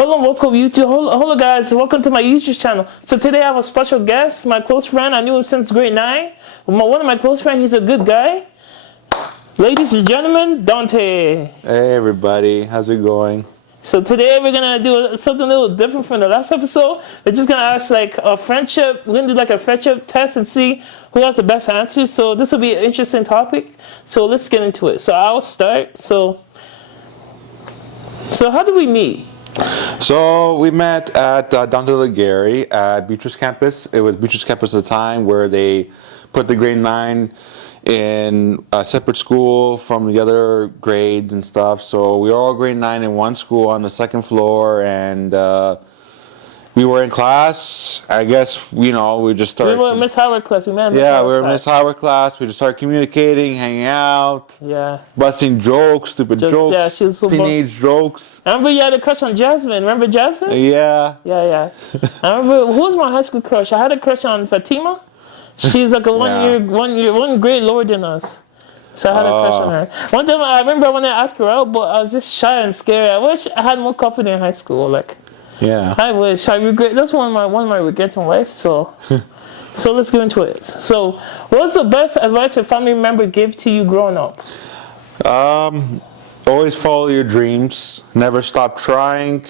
Hello, welcome YouTube. Hello guys, welcome to my YouTube channel. So today I have a special guest, my close friend. I knew him since grade 9. One of my close friends, he's a good guy. Ladies and gentlemen, Dante. Hey everybody, how's it going? So today we're gonna do something a little different from the last episode. We're just gonna ask like a friendship. We're gonna do like a friendship test and see who has the best answers. So this will be an interesting topic. So let's get into it. So I'll start. So how did we meet? So we met at Dante Alighieri at Beatrice campus. It was Beatrice campus at the time where they put the grade 9 in a separate school from the other grades and stuff. So we were all grade 9 in one school on the second floor, and we were in class. I guess, we just started. We were in Miss Howard class. We met in Miss Yeah, Howard we were in class. Miss Howard class. We just started communicating, hanging out, Yeah. busting jokes, stupid jokes, yeah, she was so teenage jokes. I remember you had a crush on Jasmine. Remember Jasmine? Yeah. Yeah. I remember, who was my high school crush? I had a crush on Fatima. She's like a one grade lower than us. So I had a crush on her. One time I remember I wanted to ask her out, but I was just shy and scared. I wish I had more confidence in high school. Yeah. I wish. I regret. That's one of my regrets in life. So, so let's get into it. So, what's the best advice a family member gave to you growing up? Always follow your dreams. Never stop trying.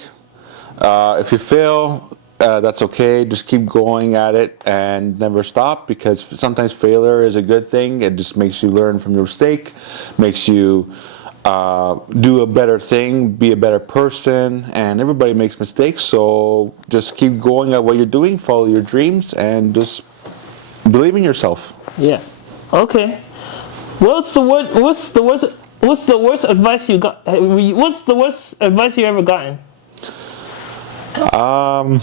If you fail, that's okay. Just keep going at it and never stop, because sometimes failure is a good thing. It just makes you learn from your mistake, makes you do a better thing, be a better person, and everybody makes mistakes. So just keep going at what you're doing, follow your dreams, and just believe in yourself. Yeah. Okay. What's the worst advice you got? What's the worst advice you ever gotten? I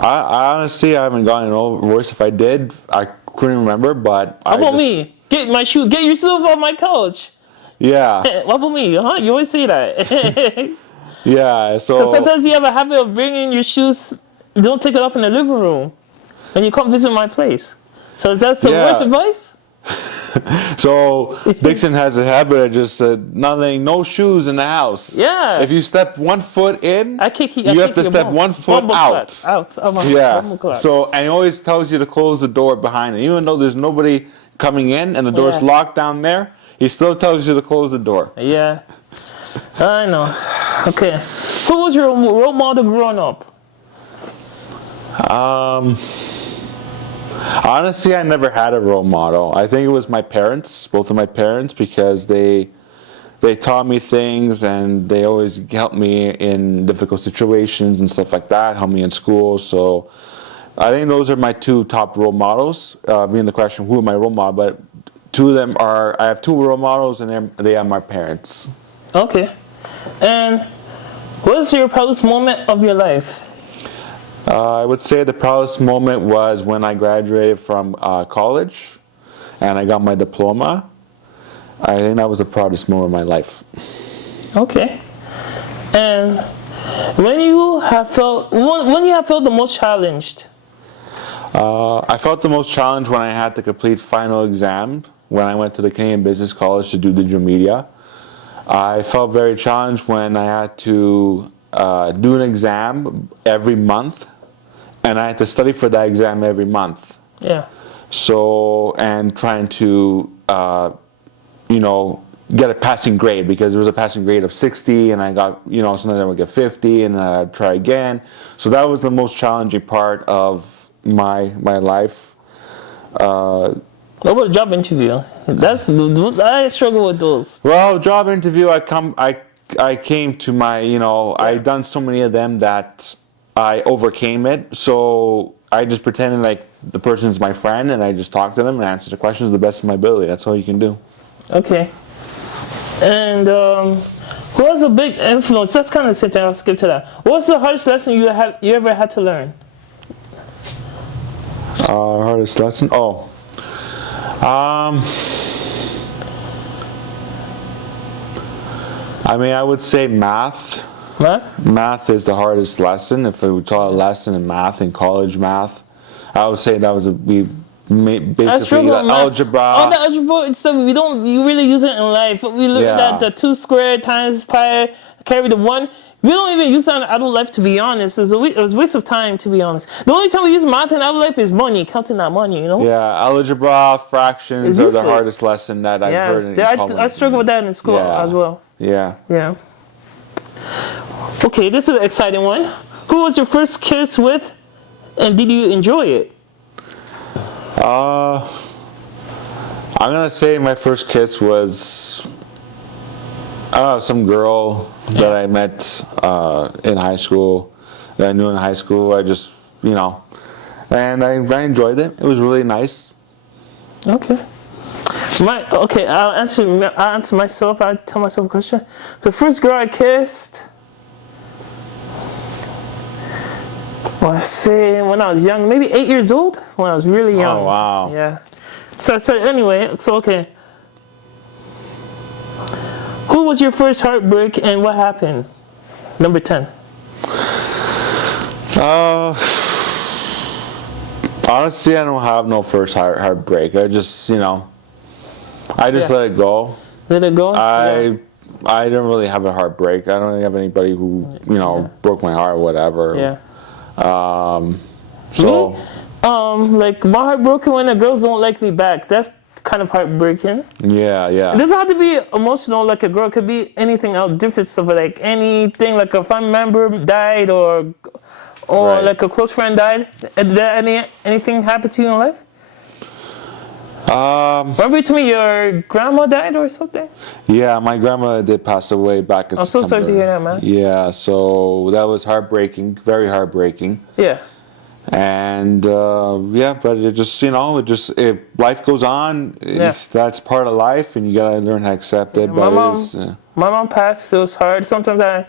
honestly, I haven't gotten over worse. If I did, I couldn't remember. But How about me? Get my shoe. Get yourself off my couch. Yeah. What about me? Huh? You always say that. Yeah. So sometimes you have a habit of bringing your shoes. You don't take it off in the living room, and you come visit my place. So that's the worst advice. So Dixon has a habit of just no shoes in the house. Yeah. If you step 1 foot in, you have to step 1 foot out. Yeah. So, and he always tells you to close the door behind it, even though there's nobody coming in and the door's locked down there. He still tells you to close the door. Yeah. I know. Okay. Who was your role model growing up? Honestly, I never had a role model. I think it was my parents, both of my parents, because they taught me things, and they always helped me in difficult situations and stuff like that, helped me in school. So I think those are my two top role models. Being the question, who are my role model? But two of them are, I have two role models, and they are my parents. Okay. And what is your proudest moment of your life? I would say the proudest moment was when I graduated from college and I got my diploma. I think that was the proudest moment of my life. Okay. And when you have felt the most challenged? I felt the most challenged when I had to complete final exam when I went to the Canadian Business College to do digital media. I felt very challenged when I had to do an exam every month, and I had to study for that exam every month. Yeah. So, and trying to, get a passing grade, because there was a passing grade of 60, and I got, sometimes I would get 50, and I'd try again. So that was the most challenging part of my life. What about a job interview? I struggle with those. Well, job interview, I came to my, I done so many of them that I overcame it. So I just pretended like the person's my friend, and I just talk to them and answer the questions to the best of my ability. That's all you can do. Okay. And who was a big influence? That's kind of simple. I'll skip to that. What's the hardest lesson you ever had to learn? Hardest lesson? I would say math. What? Math is the hardest lesson. If we taught a lesson in math, in college math, I would say that was basically algebra. All the algebra stuff, you really use it in life. We look at the 2 squared times pi, carry the 1. we don't even use that in adult life, to be honest. It's a waste of time, to be honest. The only time we use math in adult life is money, counting that money, you know? Yeah, algebra, fractions It's are the useless. hardest lesson that I've heard in college. I struggle with that in school as well. Yeah. Yeah. Okay, this is an exciting one. Who was your first kiss with, and did you enjoy it? I'm gonna say my first kiss was some girl that I met in high school, that I knew in high school. I just, and I enjoyed it. It was really nice. Okay. I'll answer myself. I'll tell myself a question. The first girl I kissed, I say when I was young, maybe 8 years old, when I was really young. Oh, wow. Yeah. So anyway, okay. Who was your first heartbreak and what happened? Number 10. Honestly, I don't have no first heartbreak. I just, let it go. Let it go? I don't really have a heartbreak. I don't really have anybody who, broke my heart or whatever. Yeah. So. Me? Like my heart broken when the girls don't like me back. That's kind of heartbreaking. Yeah. It doesn't have to be emotional like a girl. It could be anything else, different stuff, like anything, like a family member died or Right. like a close friend died. Did anything happen to you in life? Remember you told me your grandma died or something? Yeah, my grandma did pass away back in September. I'm so sorry to hear that, man. Yeah, so that was heartbreaking, very heartbreaking. Yeah. And but it just, if life goes on, that's part of life, and you gotta learn how to accept it. My mom passed. It was hard. Sometimes I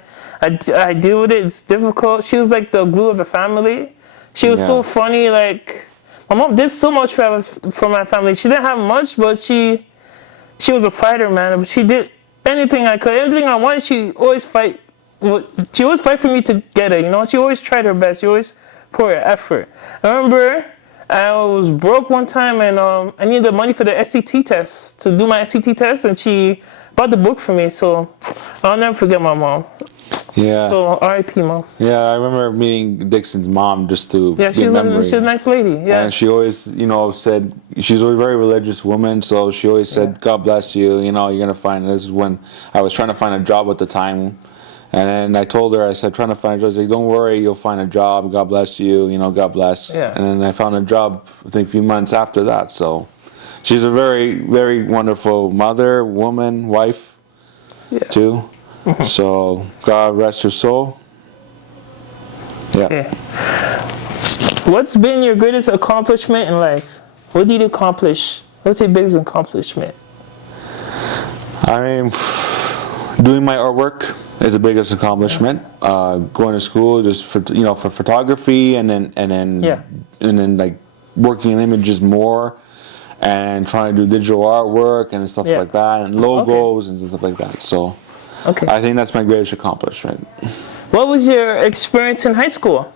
deal with it. It's difficult. She was like the glue of the family. She was so funny. Like my mom did so much for my family. She didn't have much, but she was a fighter, man. She did anything I could, anything I wanted. She always fight. She always fight for me to get it. She always tried her best. She always put her effort. I remember I was broke one time and I needed money for the SCT test, to do my SCT test, and she bought the book for me. So I'll never forget my mom. Yeah. So R.I.P. Mom. Yeah, I remember meeting Dixon's mom just to she's a nice lady. Yeah. And she always, said, she's a very religious woman, so she always said, God bless you, you're going to find, this is when I was trying to find a job at the time. And then I told her, I said, trying to find a job. I was like, don't worry, you'll find a job. God bless you, God bless. Yeah. And then I found a job, I think, a few months after that. So she's a very, very wonderful mother, woman, wife, too. Mm-hmm. So God rest her soul. Yeah. Okay. What's been your greatest accomplishment in life? What did you accomplish? What's your biggest accomplishment? I mean, doing my artwork is the biggest accomplishment. Going to school just for photography, and then like working in images more, and trying to do digital artwork and stuff like that, and logos and stuff like that. So I think that's my greatest accomplishment. What was your experience in high school?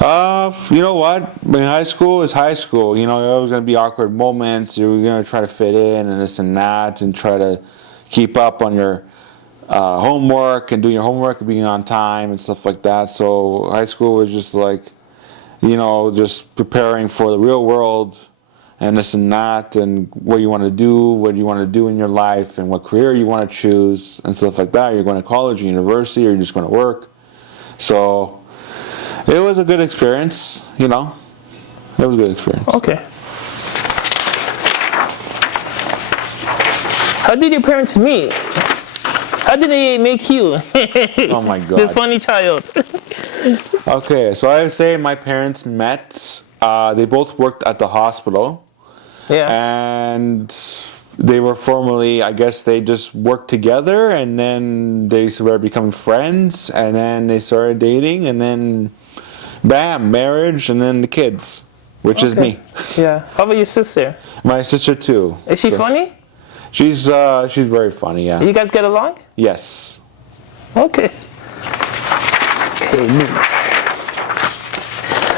You know what? In high school is high school. There was going to be awkward moments. You're going to try to fit in and this and that, and try to keep up on your homework and doing your homework and being on time and stuff like that. So high school was just like, just preparing for the real world and this and that, and what you want to do, what you want to do in your life, and what career you want to choose and stuff like that. You're going to college or university, or you're just going to work. So it was a good experience, It was a good experience. Okay. How did your parents meet? How did they make you? Oh my God. This funny child. Okay, so I would say my parents met. They both worked at the hospital. Yeah. And they were formerly, I guess they just worked together, and then they started becoming friends, and then they started dating, and then bam, marriage, and then the kids, which is me. Yeah. How about your sister? My sister too. Is she funny? She's very funny, yeah. You guys get along? Yes. Okay.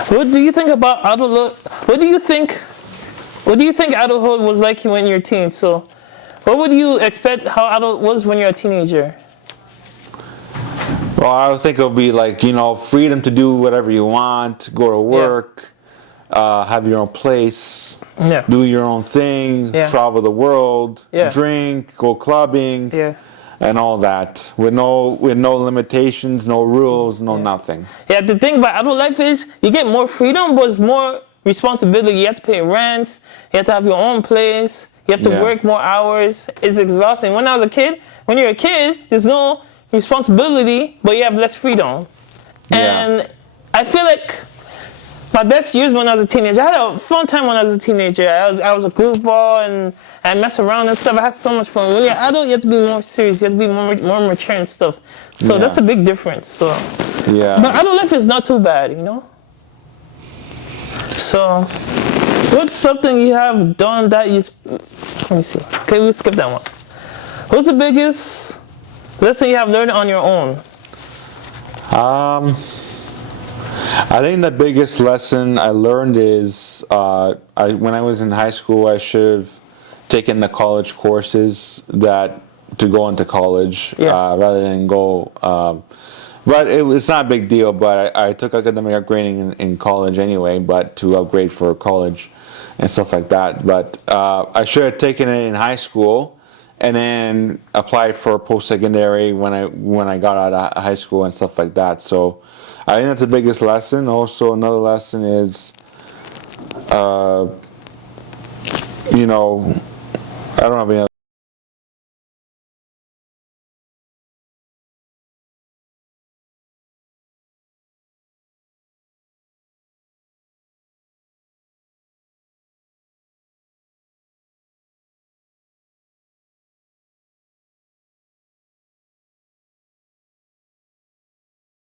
What do you think about adulthood? What do you think adulthood was like when you're a teen? So, what would you expect how adult was when you're a teenager? Well, I would think it would be like, freedom to do whatever you want, go to work, have your own place, Yeah. do your own thing, Yeah. travel the world, Yeah. drink, go clubbing, Yeah. and all that with no limitations, no rules, no nothing. Yeah, the thing about adult life is you get more freedom, but it's more responsibility. You have to pay rent. You have to have your own place. You have to Yeah. work more hours. It's exhausting. When I was a kid, when you're a kid, there's no responsibility, but you have less freedom. And I feel like my best years when I was a teenager, I had a fun time when I was a teenager. I was a goofball and I mess around and stuff. I had so much fun. When you're an adult, you have to be more serious. You have to be more mature and stuff. So Yeah. that's a big difference. So, Yeah. but adult life is not too bad, So, what's something you have done that you? Let me see. Okay, we'll skip that one. What's the biggest lesson you have learned on your own? I think the biggest lesson I learned is when I was in high school, I should have taken the college courses to go into college rather than go. But it's not a big deal. But I took academic upgrading in college anyway, but to upgrade for college and stuff like that. But I should have taken it in high school and then applied for post-secondary when I got out of high school and stuff like that. So I think that's the biggest lesson. Also, another lesson is, I don't have any other